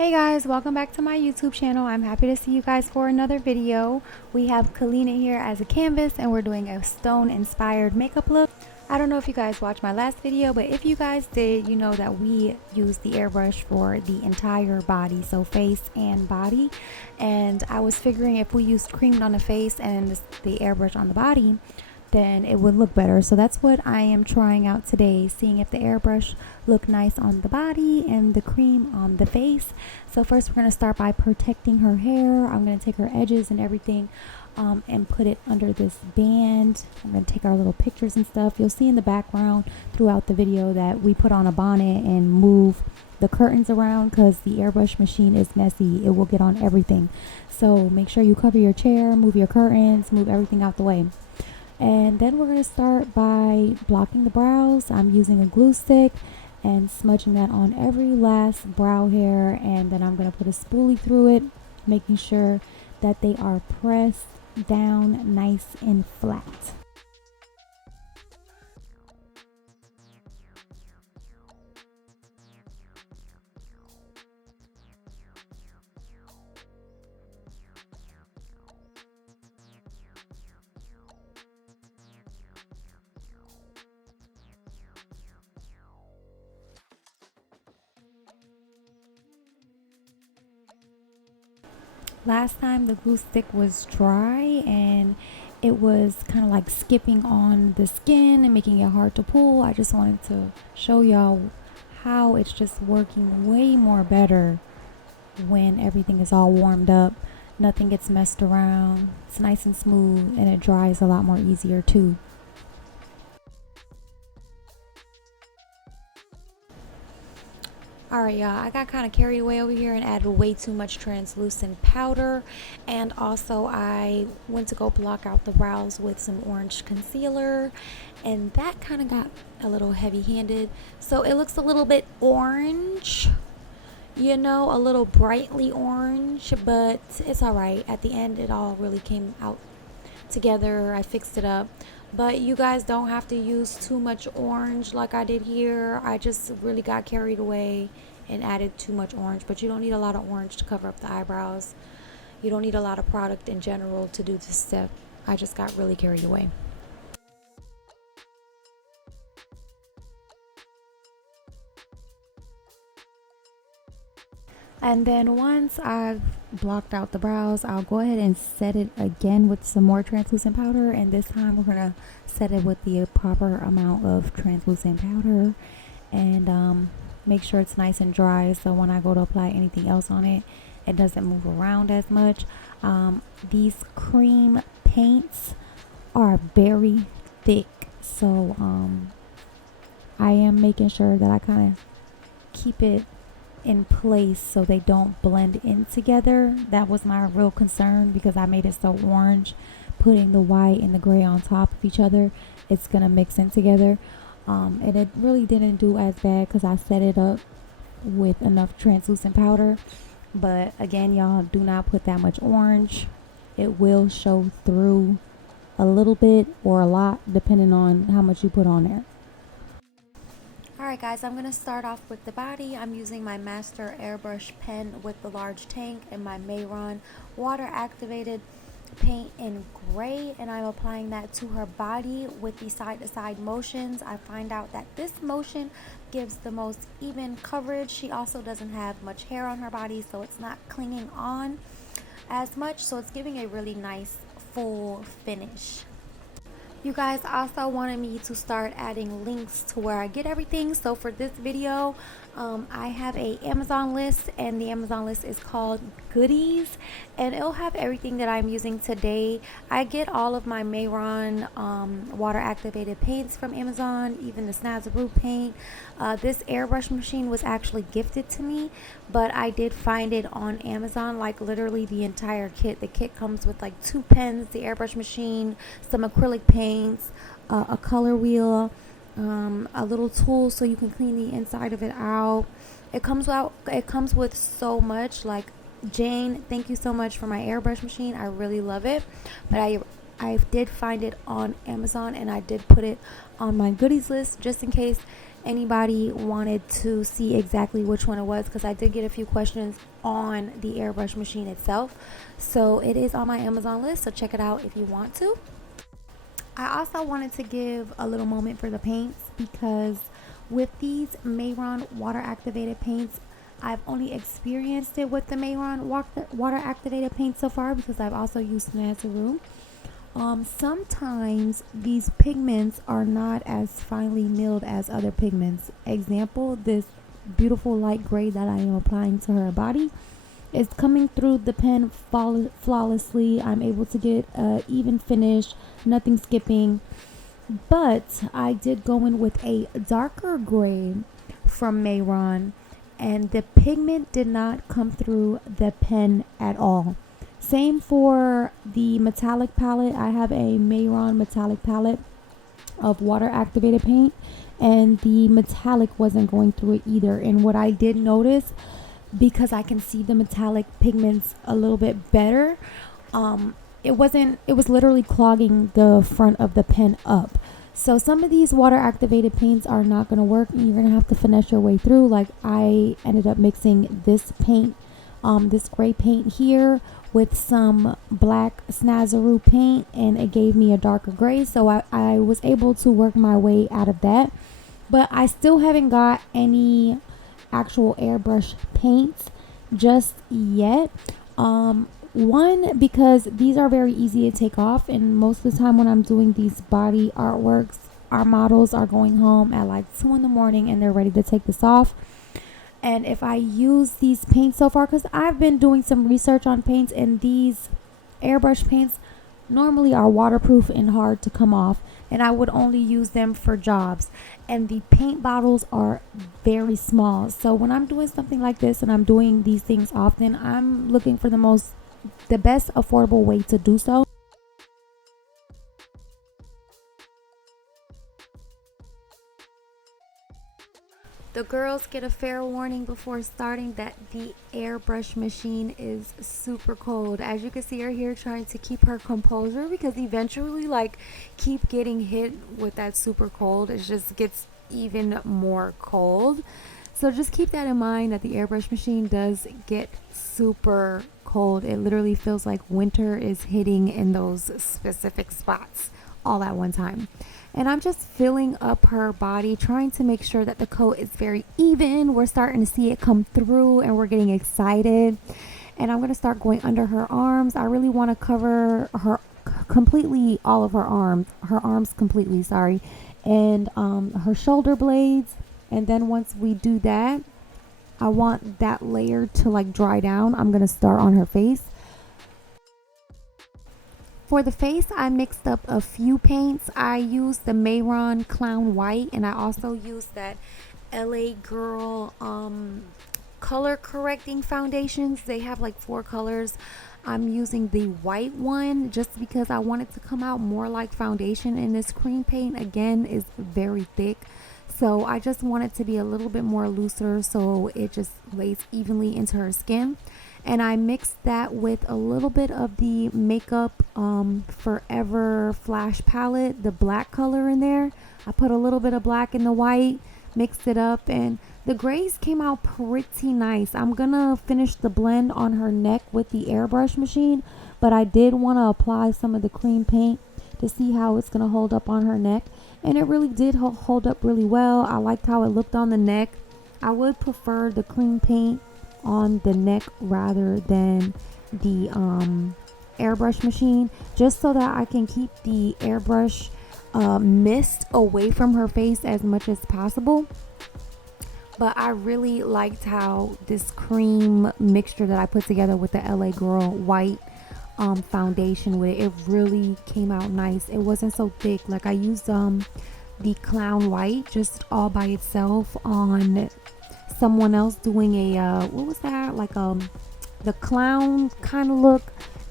Hey guys, welcome back to my YouTube channel. I'm happy to see you guys for another video. We have Kalina here as a canvas and we're doing a stone inspired makeup look. I don't know if you guys watched my last video, but if you guys did, you know that we used the airbrush for the entire body, so face and body. And I was figuring if we used cream on the face and the airbrush on the body, then it would look better. So that's what I am trying out today, seeing if the airbrush look nice on the body and the cream on the face. So first we're going to start by protecting her hair. I'm going to take her edges and everything and put it under this band. I'm going to take our little pictures and stuff. You'll see in the background throughout the video that we put on a bonnet and move the curtains around because the airbrush machine is messy. It will get on everything. So make sure you cover your chair, move your curtains, move everything out the way. And then we're going to start by blocking the brows. I'm using a glue stick and smudging that on every last brow hair. And then I'm going to put a spoolie through it, making sure that they are pressed down nice and flat. Last time the glue stick was dry and it was kind of like skipping on the skin and making it hard to pull. I just wanted to show y'all how it's just working way more better when everything is all warmed up. Nothing gets messed around. It's nice and smooth and it dries a lot more easier too. Alright y'all, I got kind of carried away over here and added way too much translucent powder, and also I went to go block out the brows with some orange concealer, and that kind of got a little heavy-handed, so it looks a little bit orange, you know, a little brightly orange, but it's alright. At the end it all really came out together. I fixed it up, but you guys don't have to use too much orange like I did here. I just really got carried away and added too much orange, but you don't need a lot of orange to cover up the eyebrows. You don't need a lot of product in general to do this step. I just got really carried away. And then once I've blocked out the brows, I'll go ahead and set it again with some more translucent powder. And this time we're going to set it with the proper amount of translucent powder. And make sure it's nice and dry, so when I go to apply anything else on it, it doesn't move around as much. These cream paints are very thick. So I am making sure that I kind of keep it in place so they don't blend in together. That was my real concern because I made it so orange. Putting the white and the gray on top of each other, it's gonna mix in together, and it really didn't do as bad because I set it up with enough translucent powder. But again, y'all, do not put that much orange. It will show through a little bit or a lot depending on how much you put on there. Alright guys, I'm going to start off with the body. I'm using my Master Airbrush pen with the large tank and my Mayron water activated paint in gray, and I'm applying that to her body with the side to side motions. I find out that this motion gives the most even coverage. She also doesn't have much hair on her body, so it's not clinging on as much, so it's giving a really nice full finish. You guys also wanted me to start adding links to where I get everything. So for this video, I have a Amazon list, and the Amazon list is called Goodies, and it'll have everything that I'm using today. I get all of my Mayron water activated paints from Amazon, even the Snazaroo paint. This airbrush machine was actually gifted to me, but I did find it on Amazon, like literally the entire kit. The kit comes with like 2 pens, the airbrush machine, some acrylic paints, a color wheel, a little tool so you can clean the inside of it out. It comes with so much. Like, Jane, thank you so much for my airbrush machine. I really love it, but I did find it on Amazon, and I did put it on my goodies list just in case anybody wanted to see exactly which one it was, because I did get a few questions on the airbrush machine itself. So it is on my Amazon list, so check it out if you want to. I also wanted to give a little moment for the paints, because with these Mayron water activated paints, I've only experienced it with the Mayron water activated paint so far, because I've also used Nazaru. Sometimes these pigments are not as finely milled as other pigments. Example, this beautiful light gray that I am applying to her body is coming through the pen flawlessly. I'm able to get an even finish, nothing skipping. But I did go in with a darker gray from Mayron, and the pigment did not come through the pen at all. Same for the metallic palette. I have a Mayron metallic palette of water activated paint, and the metallic wasn't going through it either. And what I did notice, because I can see the metallic pigments a little bit better, it was literally clogging the front of the pen up. So some of these water activated paints are not going to work, and you're going to have to finesse your way through. Like, I ended up mixing this paint, this gray paint here, with some black Snazaru paint, and it gave me a darker gray. So I was able to work my way out of that. But I still haven't got any actual airbrush paints just yet. One, because these are very easy to take off, and most of the time when I'm doing these body artworks, our models are going home at like 2 in the morning and they're ready to take this off. And if I use these paints so far, because I've been doing some research on paints, and these airbrush paints normally are waterproof and hard to come off, and I would only use them for jobs. And the paint bottles are very small. So when I'm doing something like this, and I'm doing these things often, I'm looking for the best affordable way to do so. The girls get a fair warning before starting that the airbrush machine is super cold. As you can see her here trying to keep her composure, because eventually, like, keep getting hit with that super cold, it just gets even more cold. So just keep that in mind, that the airbrush machine does get super cold. It literally feels like winter is hitting in those specific spots all at one time. And I'm just filling up her body, trying to make sure that the coat is very even. We're starting to see it come through, and we're getting excited. And I'm going to start going under her arms. I really want to cover her completely, all of her arms completely, sorry. And her shoulder blades. And then once we do that, I want that layer to like dry down. I'm going to start on her face. For the face, I mixed up a few paints. I used the Mayron Clown White, and I also used that LA Girl color correcting foundations. They have like 4 colors. I'm using the white one just because I want it to come out more like foundation, and this cream paint again is very thick. So I just want it to be a little bit more looser so it just lays evenly into her skin. And I mixed that with a little bit of the Makeup Forever Flash palette, the black color in there. I put a little bit of black in the white, mixed it up, and the grays came out pretty nice. I'm gonna finish the blend on her neck with the airbrush machine, but I did want to apply some of the cream paint to see how it's gonna hold up on her neck, and it really did hold up really well. I liked how it looked on the neck. I would prefer the cream paint on the neck rather than the airbrush machine, just so that I can keep the airbrush mist away from her face as much as possible. But I really liked how this cream mixture that I put together with the LA Girl white foundation with it really came out nice. It wasn't so thick. Like, I used the Clown White just all by itself on someone else doing a what was that, like the clown kind of look,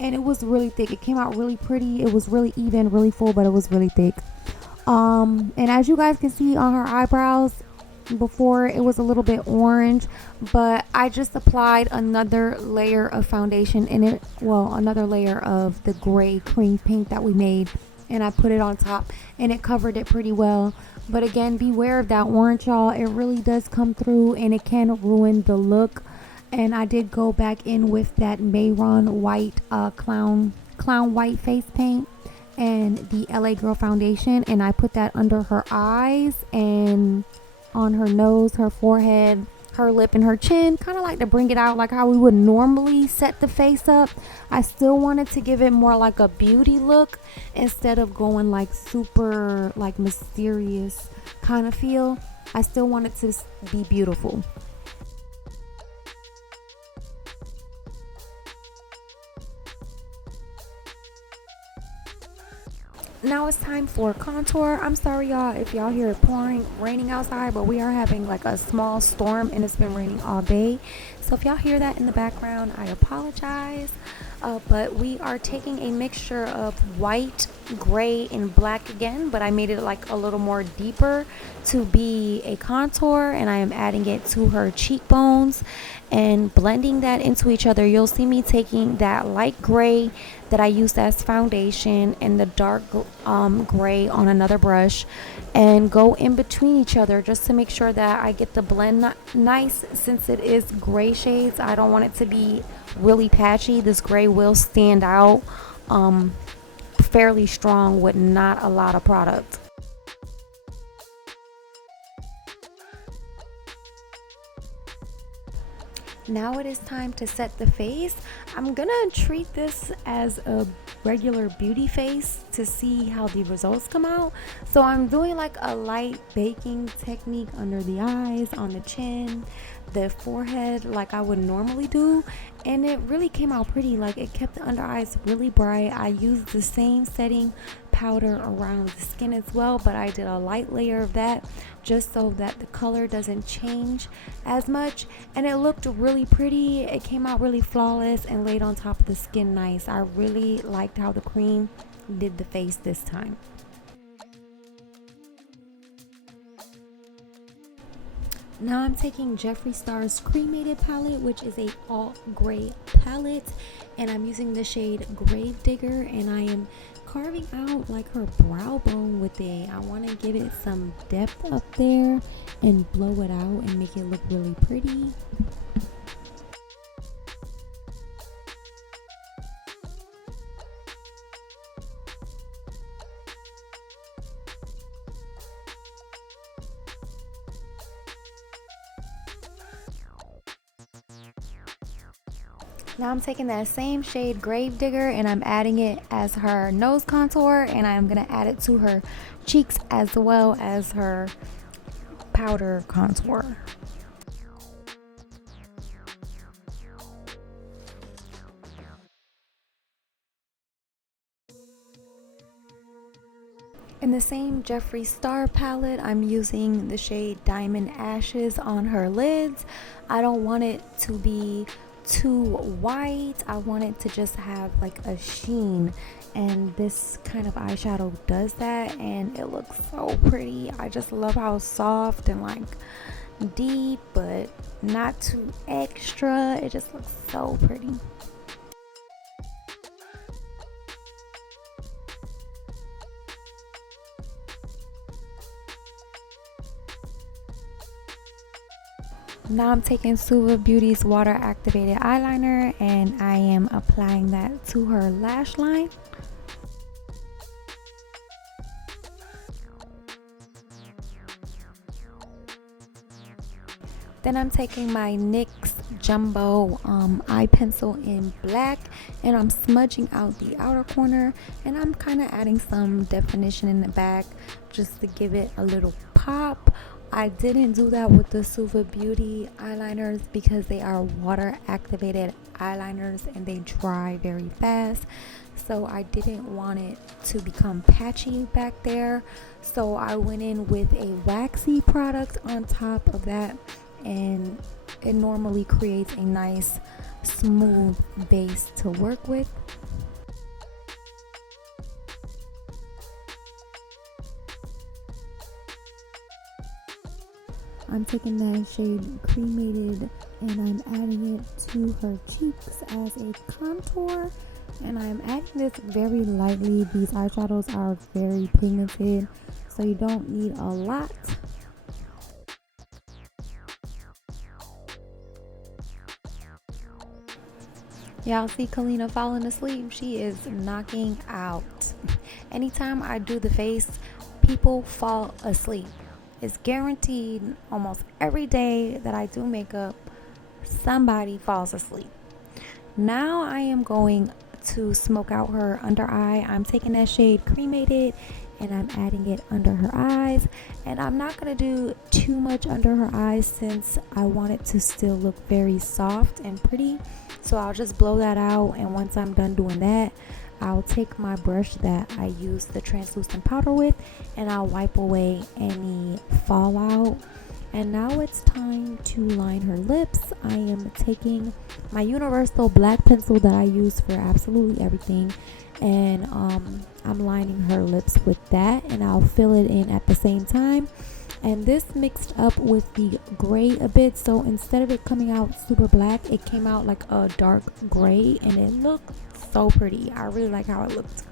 and it was really thick. It came out really pretty. It was really even, really full, but it was really thick. And as you guys can see on her eyebrows, before it was a little bit orange, but I just applied another layer of foundation in it, well, another layer of the gray cream paint that we made, and I put it on top, and it covered it pretty well. But again, beware of that orange, y'all. It really does come through and it can ruin the look. And I did go back in with that Mayron white clown white face paint and the LA Girl foundation, and I put that under her eyes and on her nose, her forehead, her lip, and her chin, kind of like to bring it out like how we would normally set the face up. I still wanted to give it more like a beauty look instead of going like super like mysterious kind of feel. I still wanted to be beautiful. Now it's time for contour. I'm sorry y'all if y'all hear it raining outside, but we are having like a small storm and it's been raining all day. So if y'all hear that in the background, I apologize. But we are taking a mixture of white, gray, and black again, but I made it like a little more deeper to be a contour, and I am adding it to her cheekbones and blending that into each other. You'll see me taking that light gray that I used as foundation and the dark gray on another brush and go in between each other just to make sure that I get the blend nice. Since it is gray shades, I don't want it to be really patchy. This gray will stand out fairly strong with not a lot of product. Now it is time to set the face. I'm gonna treat this as a regular beauty face to see how the results come out. So I'm doing like a light baking technique under the eyes, on the chin, the forehead, like I would normally do, and it really came out pretty. Like it kept the under eyes really bright. I used the same setting powder around the skin as well, but I did a light layer of that just so that the color doesn't change as much, and it looked really pretty. It came out really flawless and laid on top of the skin nice. I really liked how the cream did the face this time. Now I'm taking Jeffree Star's Cremated palette, which is a all gray palette, and I'm using the shade Grave Digger, and I am carving out like her brow bone with it. I want to give it some depth up there and blow it out and make it look really pretty. Now I'm taking that same shade Grave Digger and I'm adding it as her nose contour, and I'm going to add it to her cheeks as well as her powder contour. In the same Jeffree Star palette, I'm using the shade Diamond Ashes on her lids. I don't want it to be too white. I want it to just have like a sheen, and this kind of eyeshadow does that, and it looks so pretty. I just love how soft and like deep but not too extra. It just looks so pretty. Now I'm taking Suva Beauty's water activated eyeliner and I am applying that to her lash line. Then I'm taking my NYX Jumbo eye pencil in black and I'm smudging out the outer corner, and I'm kind of adding some definition in the back just to give it a little pop. I didn't do that with the Suva Beauty eyeliners because they are water activated eyeliners and they dry very fast, so I didn't want it to become patchy back there. So I went in with a waxy product on top of that, and it normally creates a nice smooth base to work with. I'm taking that shade Cremated and I'm adding it to her cheeks as a contour, and I'm adding this very lightly. These eyeshadows are very pigmented, so you don't need a lot. Y'all see Kalina falling asleep? She is knocking out. Anytime I do the face, people fall asleep. It's guaranteed almost every day that I do makeup, somebody falls asleep. Now I am going to smoke out her under eye. I'm taking that shade Cremated and I'm adding it under her eyes. And I'm not going to do too much under her eyes since I want it to still look very soft and pretty. So I'll just blow that out, and once I'm done doing that, I'll take my brush that I use the translucent powder with and I'll wipe away any fallout. And now it's time to line her lips. I am taking my universal black pencil that I use for absolutely everything, and I'm lining her lips with that, and I'll fill it in at the same time. And this mixed up with the gray a bit, so instead of it coming out super black, it came out like a dark gray, and it looked so pretty. I really like how it looked.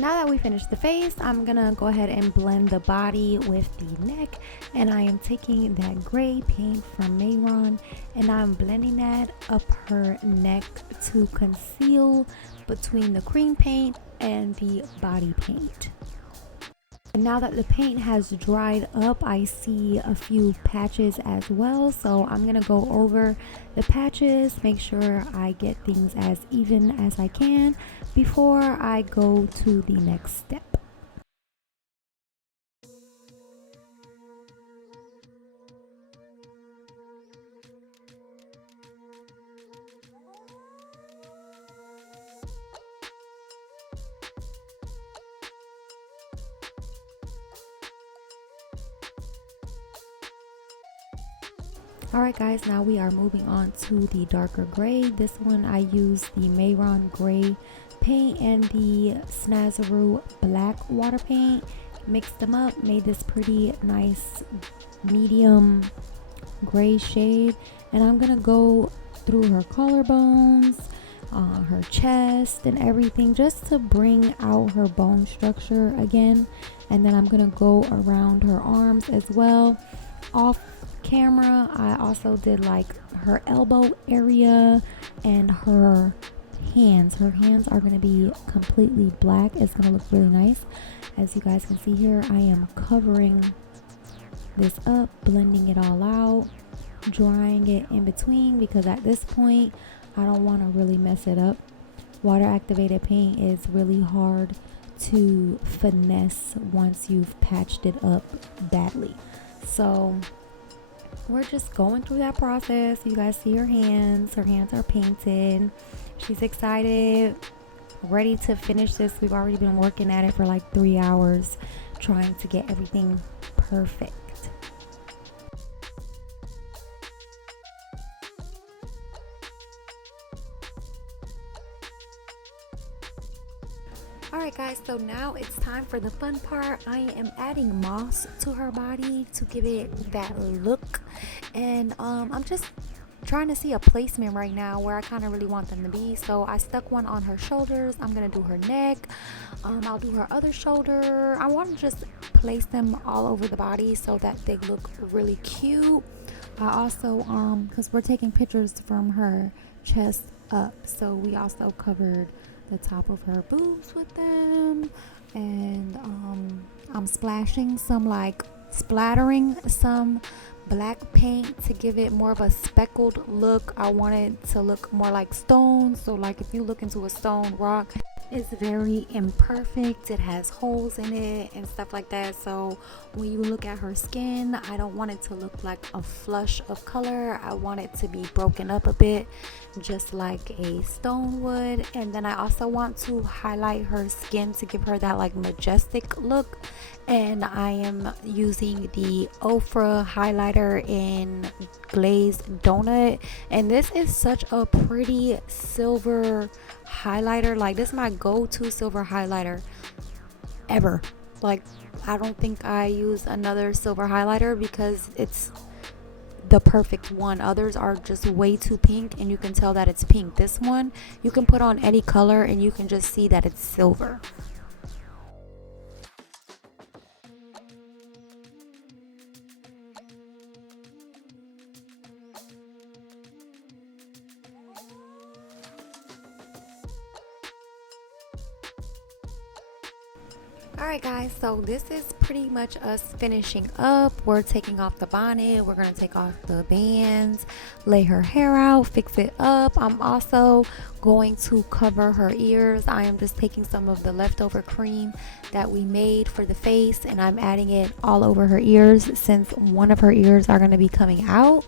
Now that we finished the face, I'm gonna go ahead and blend the body with the neck, and I am taking that gray paint from Mayron and I'm blending that up her neck to conceal between the cream paint and the body paint. And now that the paint has dried up, I see a few patches as well, so I'm gonna go over the patches, make sure I get things as even as I can before I go to the next step. Alright guys, now we are moving on to the darker gray. This one I used the Mayron gray paint and the Snazaroo black water paint. Mixed them up, made this pretty nice medium gray shade. And I'm gonna go through her collarbones, her chest and everything, just to bring out her bone structure again. And then I'm gonna go around her arms as well. Off camera, I also did like her elbow area and her hands. Her hands are going to be completely black. It's going to look really nice. As you guys can see here, I am covering this up, blending it all out, drying it in between, because at this point I don't want to really mess it up. Water activated paint is really hard to finesse once you've patched it up badly. So we're just going through that process. You guys see her hands are painted. She's excited, ready to finish this. We've already been working at it for like 3 hours, trying to get everything perfect. Alright guys, so now it's time for the fun part. I am adding moss to her body to give it that look, and I'm just trying to see a placement right now where I kind of really want them to be. So I stuck one on her shoulders. I'm gonna do her neck, I'll do her other shoulder. I want to just place them all over the body so that they look really cute. I also because we're taking pictures from her chest up, so we also covered the top of her boobs with them, and I'm splattering some black paint to give it more of a speckled look. I want it to look more like stones, so like if you look into a stone rock, It's very imperfect. It has holes in it and stuff like that. So when you look at her skin, I don't want it to look like a flush of color. I want it to be broken up a bit, just like a stone would. And then I also want to highlight her skin to give her that like majestic look. And I am using the Ofra highlighter in Glazed Donut, and this is such a pretty silver highlighter. Like, this is my go-to silver highlighter ever. Like, I don't think I use another silver highlighter because it's the perfect one. Others are just way too pink, and you can tell that it's pink. This one you can put on any color and you can just see that it's silver. Alright guys, so this is pretty much us finishing up. We're taking off the bonnet, we're going to take off the bands, lay her hair out, fix it up. I'm also going to cover her ears. I am just taking some of the leftover cream that we made for the face and I'm adding it all over her ears since one of her ears are going to be coming out.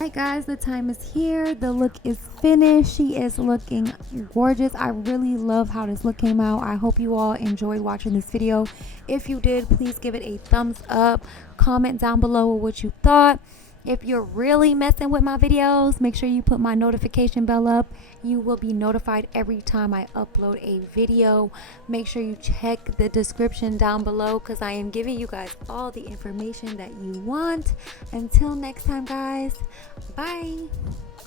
Alright guys, the time is here. The look is finished. She is looking gorgeous. I really love how this look came out. I hope you all enjoyed watching this video. If you did, please give it a thumbs up. Comment down below what you thought. If you're really messing with my videos, make sure you put my notification bell up. You will be notified every time I upload a video. Make sure you check the description down below because I am giving you guys all the information that you want. Until next time, guys. Bye.